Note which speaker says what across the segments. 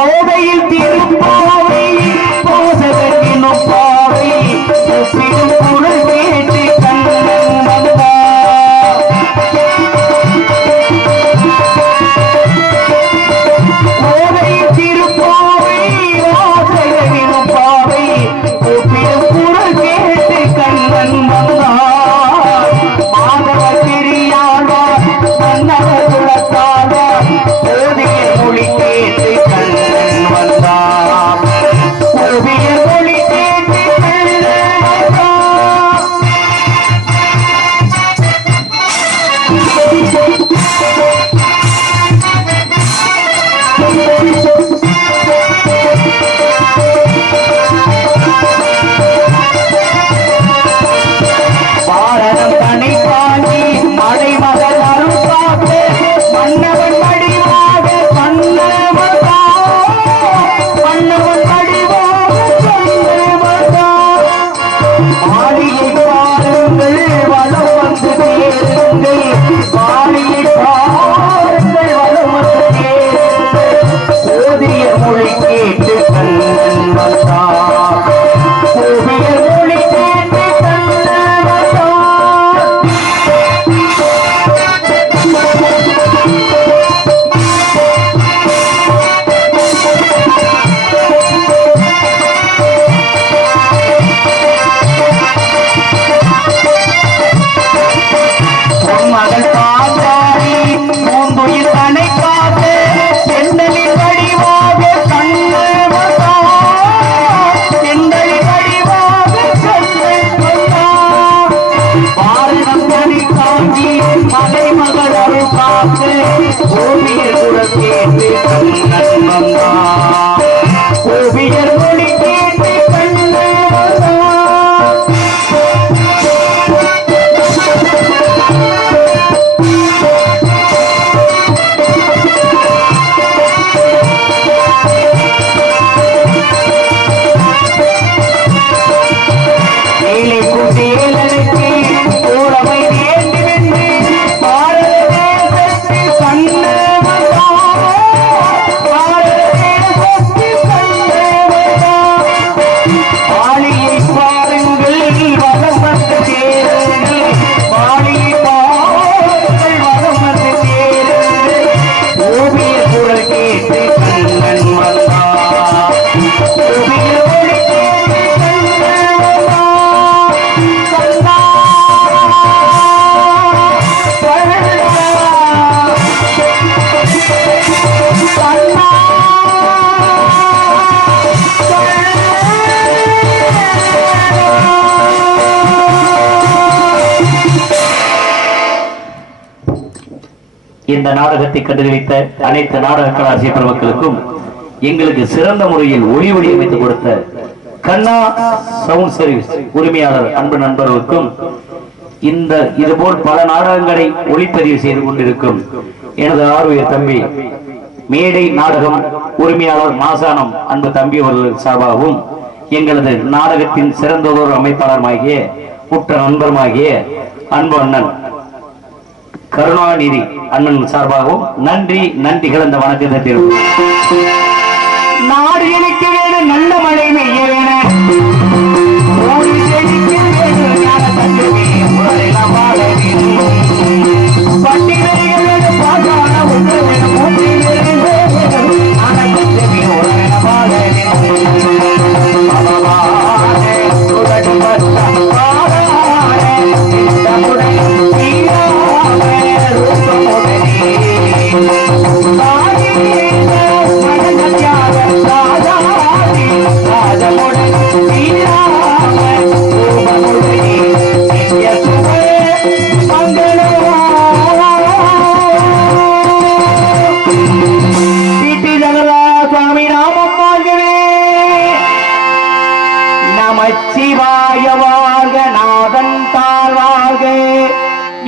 Speaker 1: கோவையில் திருப்பாவை போதகர் எனும் பாவை ஒப்பிடும் குரல் கேட்டு கண்ணன் வந்தார். கோவையில் திருப்பாவை வாசகர் பாவை குரல் கேட்டு கண்ணன் மாதவ பெரியாழ்வார் குலத்தாழ்வார் போதிய மொழி கேட்டு தந்தை மகள் அருள் காத்து ஓவியர் குரல் கேட்டு கண்ணன் வந்தான் ஓவியர் மொழி கேட்டு இந்த நாடகத்தை கண்டுகளித்த அனைத்து நாடக கலாசிய பிரபுக்களுக்கும் எங்களுக்கு சிறந்த முறையில் ஒளி ஒளி அமைத்து கொடுத்த கண்ணா சவுண்ட் சர்வீஸ் உரிமையாளர் அன்பு நண்பர்களுக்கும் இந்த இதுபோல் பல நாடகங்களை ஒளிப்பதிவு செய்து கொண்டிருக்கும் எனது ஆர்வய தம்பி மேடை நாடகம் உரிமையாளர் மாசானம் அன்பு தம்பி அவர்கள் சார்பாகவும் எங்களது நாடகத்தின் சிறந்ததொரு அமைப்பாளருமாகிய உற்ற நண்பருமாகிய அன்பு அண்ணன் கருணாநிதி அண்ணன் சார்பாகவும் நன்றி நன்றி கலந்த வணக்கத்தை தெரிவிக்கிறேன். நாடு எனக்கு வேணும் நல்ல மழை பெய்ய வேணும் நமச்சிவாய வாழ்க நாதன் தாழ்வாழ்க.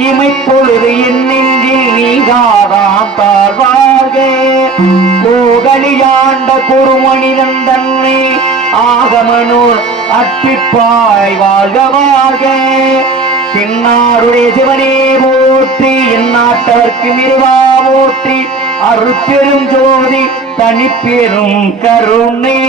Speaker 1: இமைப்பொழுது என் நெஞ்சில் நீகாதான் தாழ்வாழ்க. கோகலியாண்ட குருமணிதன் தன்னை ஆகமனூர் அற்பிப்பாய் வாழ்க வாழ்க. தென்னாருடைய சிவனே போற்றி எந்நாட்டவர்க்கு மிருவா போற்றி அருள் பெரும் ஜோதி தனிப்பெரும் கருணை.